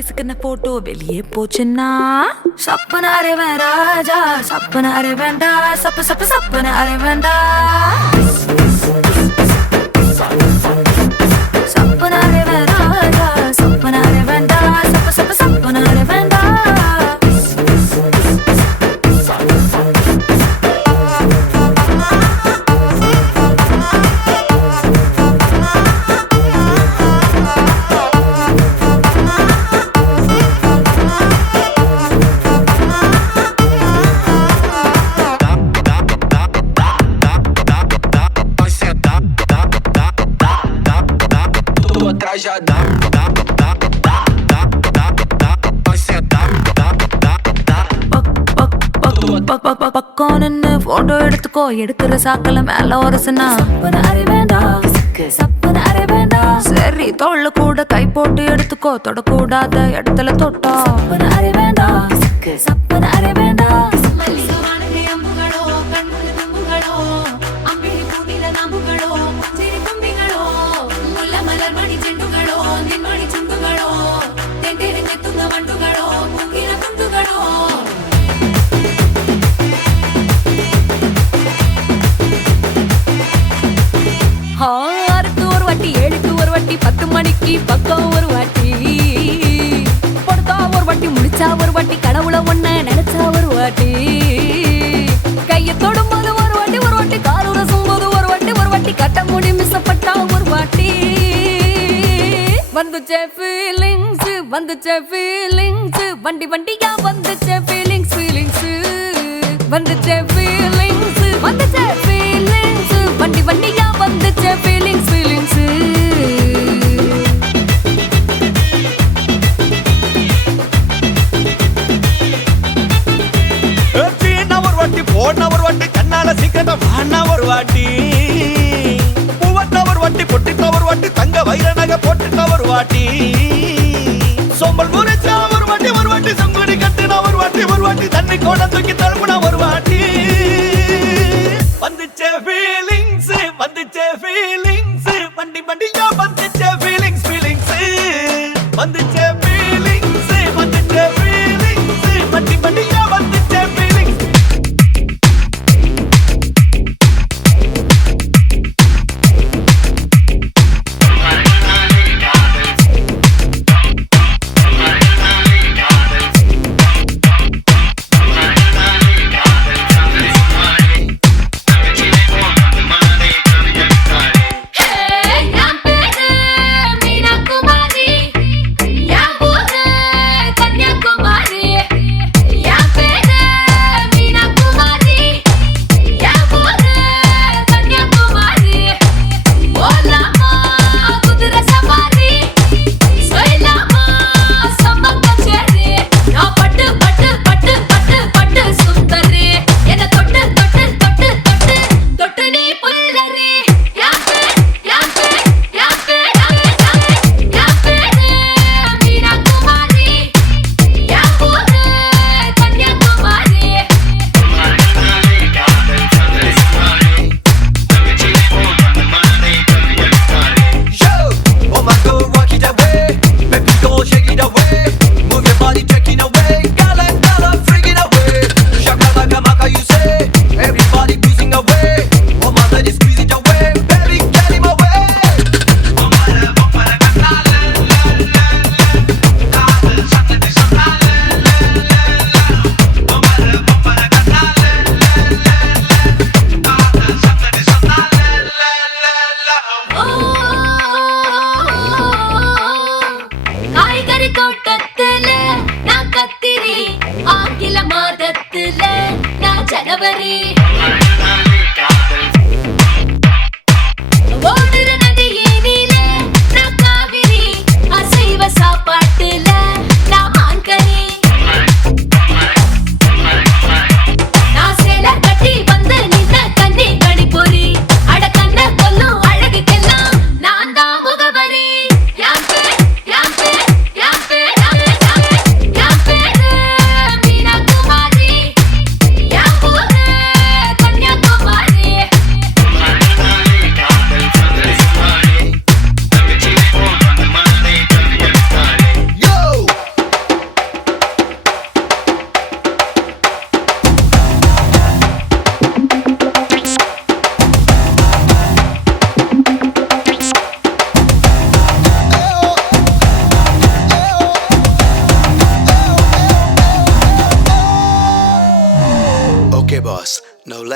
கிசுக்குன photo வெளியே போச்சுன்னா சப்பனாரே வேண்டாஜா சப்பனாரே வேண்டா சப்பு சப்பு சப்பனாரே வேண்டா சப்பனாரே வேண்டாஜா சப்பனாரே வேண்டா சப்பு சப்பு சப்பனாரே வேண்டா Já dá, dá, dá, dá, dá, dá, dá, vai sentar, dá, dá, dá. பக்கம் நின்னு போட்டோ எடுத்துக்கோ எடுக்கிற சாக்கல மேல ஒரசுனா சப்பனாரே வேண்டா சப்பனாரே வேண்டா சரி தோள்ல கூட கை போட்டு எடுத்துக்கோ தொடக்கூடாத இடத்துல தொட்டா சப்பனாரே வேண்டா சப்பனாரே வேண்டா ஆறுக்கு ஒரு வாட்டி ஏழுக்கு ஒரு வாட்டி 10 மணிக்கு பக்கம் ஒரு வாட்டி பொடுத்தா ஒரு வாட்டி முடிச்சா ஒரு வாட்டி கடவுளை ஒண்ண நினைச்சா ஒரு வாட்டி கையை தொடும்போது ஒரு வாட்டி காலூர சும்போது ஒரு வாட்டி கட்ட முடி மிஸ்ஸப்பட்டா ஒரு வாட்டி வந்துச்சே ஃபீலிங்ஸ் வண்டி வண்டியா வந்துச்சே ஃபீலிங்ஸ் வந்துச்சே ஃபீலிங்ஸ் வண்டி வண்டியா வந்துச்சே ஃபீலிங்ஸ் போன ஒரு வாட்டி கண்ணால சீக்கிரமா வாண்ணா ஒரு வாட்டி பூவட்ட ஒரு வாட்டி பொட்டிட்ட ஒரு வாட்டி தங்க வைர நகை போட்டுட்ட ஒரு வாட்டி சோம்பல் முறைச்சா ஒரு வாட்டி சங்குடி கட்டுனா ஒரு வாட்டி தண்ணி கோட தூக்கி தழுப்புனா ஒரு வாட்டி வந்துச்சே ஃபீலிங்ஸ் வண்டி வண்டியா வந்துச்சே ஃபீலிங்ஸ் வந்துச்சே ஃபீலிங்ஸ் வண்டி வண்டியா வந்துச்சே feelings Yeah.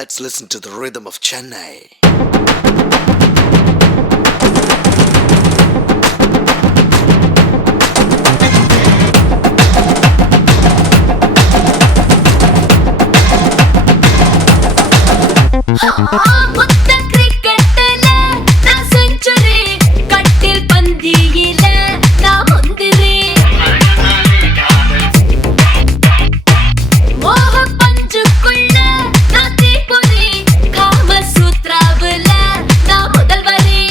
Let's listen to the rhythm of Chennai. முத்த கிரிக்கெட்ல நான் செஞ்சுரி, கட்டில் பந்தியில நான் முந்திரி, மோக பஞ்சுக்குள்ள நான் தீப்பொறி, காம சூத்ராவுல நான் முதல்வரி,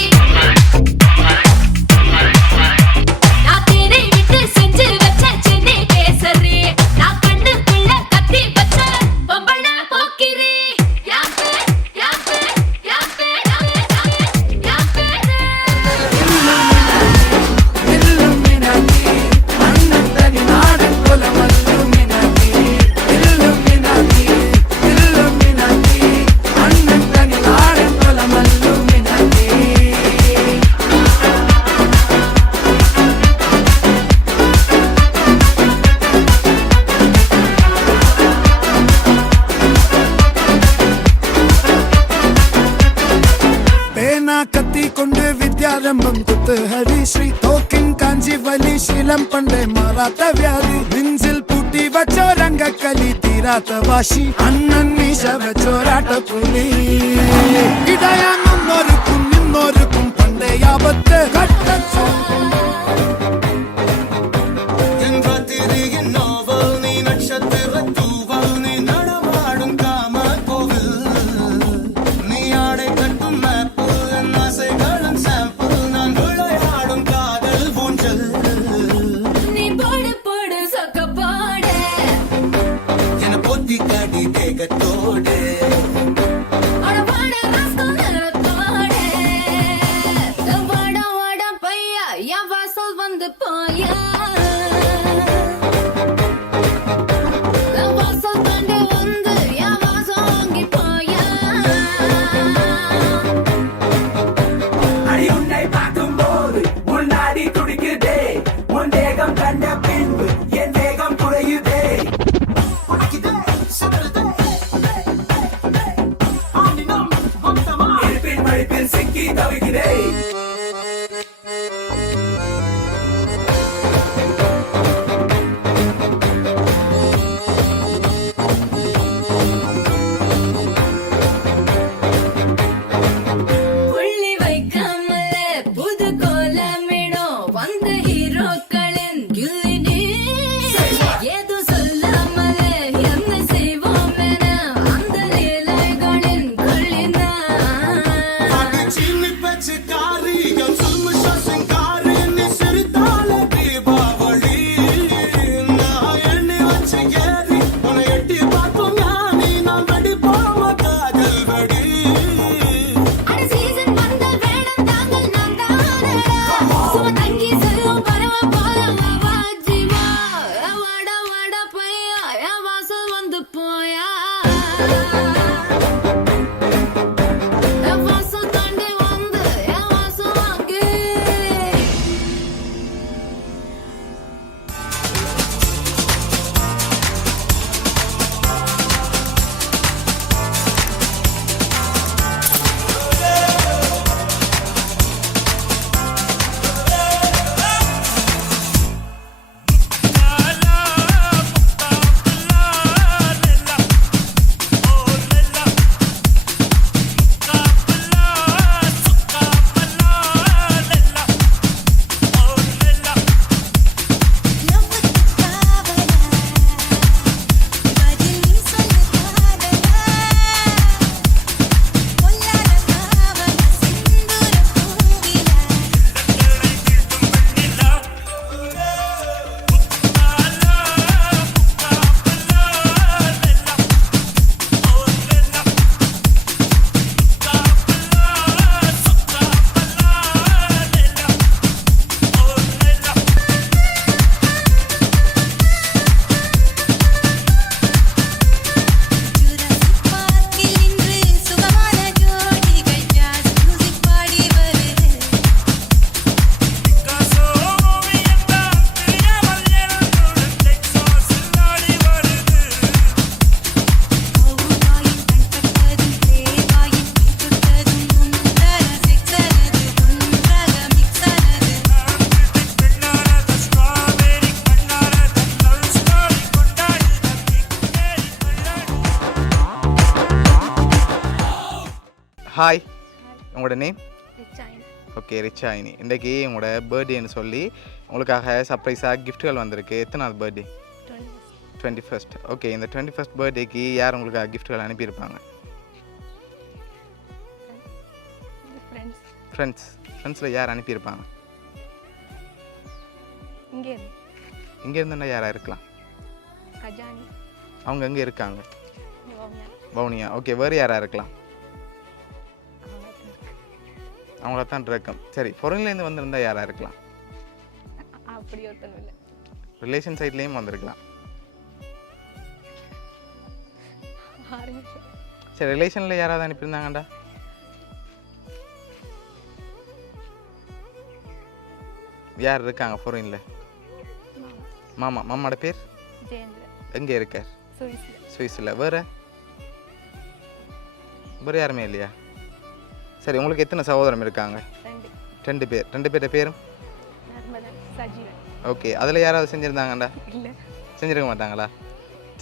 நான் தேனை விட்டு செஞ்சு வச்ச சென்னை கேசரி, நான் கண்ணுக்குள்ள கத்தி வச்ச பொம்பள போக்கிரி. கத்தி கொண்டு வித்யாரம்பம் குத்து ஹரி ஸ்ரீ தோக்கின் காஞ்சி வலி சீலம் பண்டே மாறாத்த வியாதி நெஞ்சில் பூட்டி வச்சோ ரங்க கலி தீராத்த வாசி அண்ணன் மீச வச்சோராட்ட புலி இதயம் இன்னொருக்கும் பண்டே ஆபத்து கட்ட வந்து போயா வாசல் தாண்டி வந்து என் வாசம் வாங்கி போயா. அடி உன்னை பார்க்கும் போது முன்னாடி துடிக்குதே, உன் தேகம் கண்ட பின்பு என் தேகம் குறையுதே. இருப்பின் மடிப்பில் சிக்கி தவிக்கிறேன். Got ஹாய், உங்களோட நேம்? ஓகே, ரிச்சாயினி. இன்றைக்கி உங்களோட பர்த்டேன்னு சொல்லி உங்களுக்காக சர்ப்ரைஸாக கிஃப்ட்டுகள் வந்திருக்கு. எத்தனாவது பர்த்டே? 21st. ஓகே, இந்த 21st பர்த்டேக்கு யார் உங்களுக்காக கிஃப்ட்டுகள் அனுப்பியிருப்பாங்க? ஃப்ரெண்ட்ஸில் யார் அனுப்பியிருப்பாங்க? இங்கேருந்து யாராக இருக்கலாம்? அவங்க எங்கே இருக்காங்க? வவுனியா. ஓகே, வேறு யாராக இருக்கலாம்? அவங்கள தான் இருக்கும். சரி, ஃபாரின்லேருந்து வந்திருந்தா யாராக இருக்கலாம்? ரிலேஷன் சைட்லேயும் வந்திருக்கலாம். சரி, ரிலேஷனில் யாராவது அனுப்பியிருந்தாங்கண்டா? யார் இருக்காங்க ஃபாரினில்? மாமாவோட பேர் எங்கே இருக்கார்? சுவிஸில். வேறு யாருமே இல்லையா? சரி, உங்களுக்கு எத்தனை சகோதரம் இருக்காங்க? 2 பேர். 2 பேர்ட பேரும்? ஓகே, அதில் யாராவது செஞ்சுருந்தாங்கண்டா? செஞ்சிருக்க மாட்டாங்களா?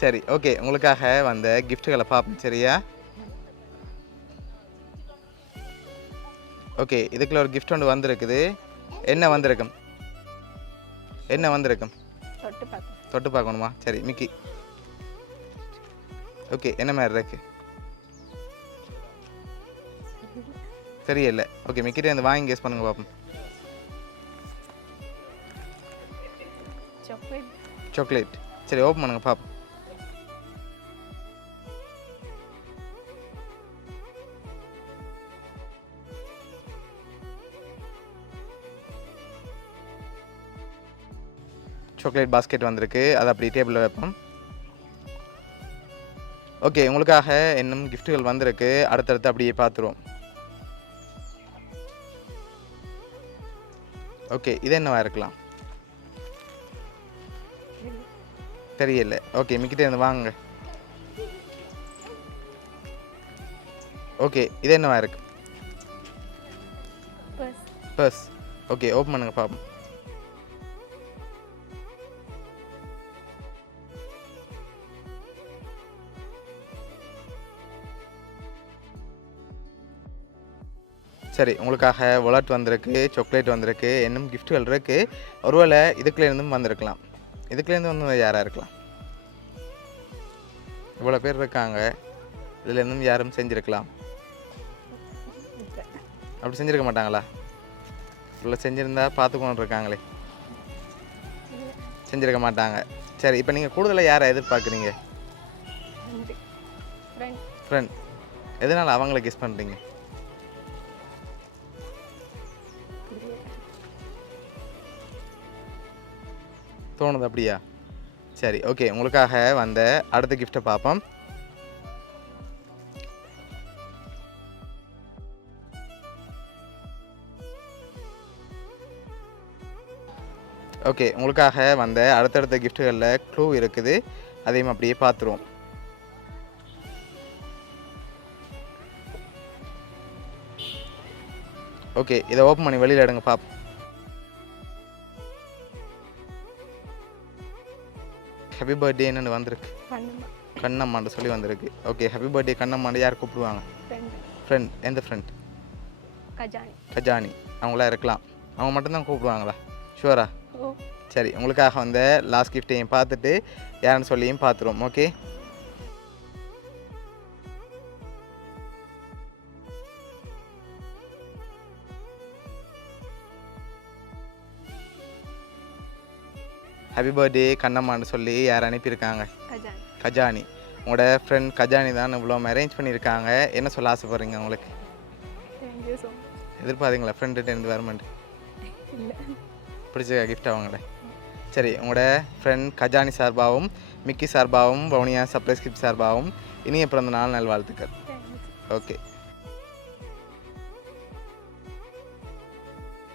சரி, ஓகே, உங்களுக்காக வந்த கிஃப்ட்டுகளை பார்ப்போம். சரியா? ஓகே, இதுக்குள்ள ஒரு கிஃப்ட் ஒன்று வந்திருக்குது. என்ன வந்திருக்கும்? தொட்டு பார்க்கணுமா? சரி, மிக்கி. ஓகே, என்ன மாதிரி இருக்கு? தெரியல. ஓகே, மிக்கிட்டே வந்து வாங்கி கெஸ் பண்ணுங்க பார்ப்போம். சாக்லேட். சரி, ஓப்பன் பண்ணுங்க பார்ப்போம். சாக்லேட் பாஸ்கெட் வந்திருக்கு. அதை அப்படி டேபிளில் வைப்போம். ஓகே, உங்களுக்காக இன்னும் கிஃப்ட்டுகள் வந்திருக்கு. அடுத்தடுத்து அப்படியே பார்த்துருவோம். ஓகே, இது என்னவா இருக்கலாம்? தெரியல. ஓகே, மிக்கிட்டே இருந்து வாங்க. ஓகே, இது என்னவா இருக்கு? பர்ஸ். ஓகே, ஓப்பன் பண்ணுங்க பார்ப்போம். சரி, உங்களுக்காக வாலெட் வந்திருக்கு, சாக்லேட் வந்திருக்கு, இன்னும் கிஃப்ட்டுகள் இருக்குது. ஒருவேளை இதுக்குள்ளேருந்தும் வந்திருக்கலாம். இதுக்குள்ளேருந்து வந்து யாராக இருக்கலாம்? இவ்வளோ பேர் இருக்காங்க, இதுலேருந்தும் யாரும் செஞ்சுருக்கலாம். அப்படி செஞ்சுருக்க மாட்டாங்களா? இவ்வளோ செஞ்சுருந்தா பார்த்துக்கொண்டு இருக்காங்களே. செஞ்சுருக்க மாட்டாங்க. சரி, இப்போ நீங்கள் கூடுதலாக யாரை எதிர்பார்க்குறீங்க? ஃப்ரெண்ட். எதனால் அவங்கள கெஸ் பண்ணுறீங்க? தோணுது அப்படியா? சரி, ஓகே, உங்களுக்காக வந்த அடுத்த கிஃப்ட்டை பார்ப்போம். ஓகே, உங்களுக்காக வந்த அடுத்தடுத்த கிஃப்ட்டுகளில் க்ளூ இருக்குது. அதையும் அப்படியே பார்த்துருவோம். ஓகே, இதை ஓப்பன் பண்ணி வெளியில் எடுங்க பார்ப்போம். ஹாப்பி பர்த்டேன்னு வந்திருக்கு. கண்ணம்மான்னு சொல்லி வந்திருக்கு. ஓகே, ஹாப்பி பர்த்டே கண்ணம்மான்னு யார் கூப்பிடுவாங்க? ஃப்ரெண்ட். எந்த ஃப்ரெண்ட்? கஜானி. அவங்களா இருக்கலாம். அவங்க மட்டும்தான் கூப்பிடுவாங்களா? ஷுவரா? சரி, உங்களுக்காக வந்த லாஸ்ட் கிஃப்டையும் பார்த்துட்டு யாருன்னு சொல்லியும் பார்த்துருவோம். ஓகே, ஹாப்பி பர்த்டே கண்ணம்மான்னு சொல்லி யார் அனுப்பியிருக்காங்க? கஜானி. உங்களோட ஃப்ரெண்ட் கஜானி தான் இவ்வளோ அரேஞ்ச் பண்ணியிருக்காங்க. என்ன சொல்ல ஆசைப்படுறீங்க உங்களுக்கு? எதிர்பார்த்தீங்களா ஃப்ரெண்டுகிட்டேருந்து வரமாட்டு? பிடிச்ச கிஃப்ட் அவங்கள. சரி, உங்களோட ஃப்ரெண்ட் கஜானி சார்பாகவும் மிக்கி சார்பாகவும் வவுனியா சர்ப்ரைஸ் கிஃப்ட் சார்பாகவும் இனிய பிறந்த நாள் நல்வாழ்த்துக்கள். ஓகே.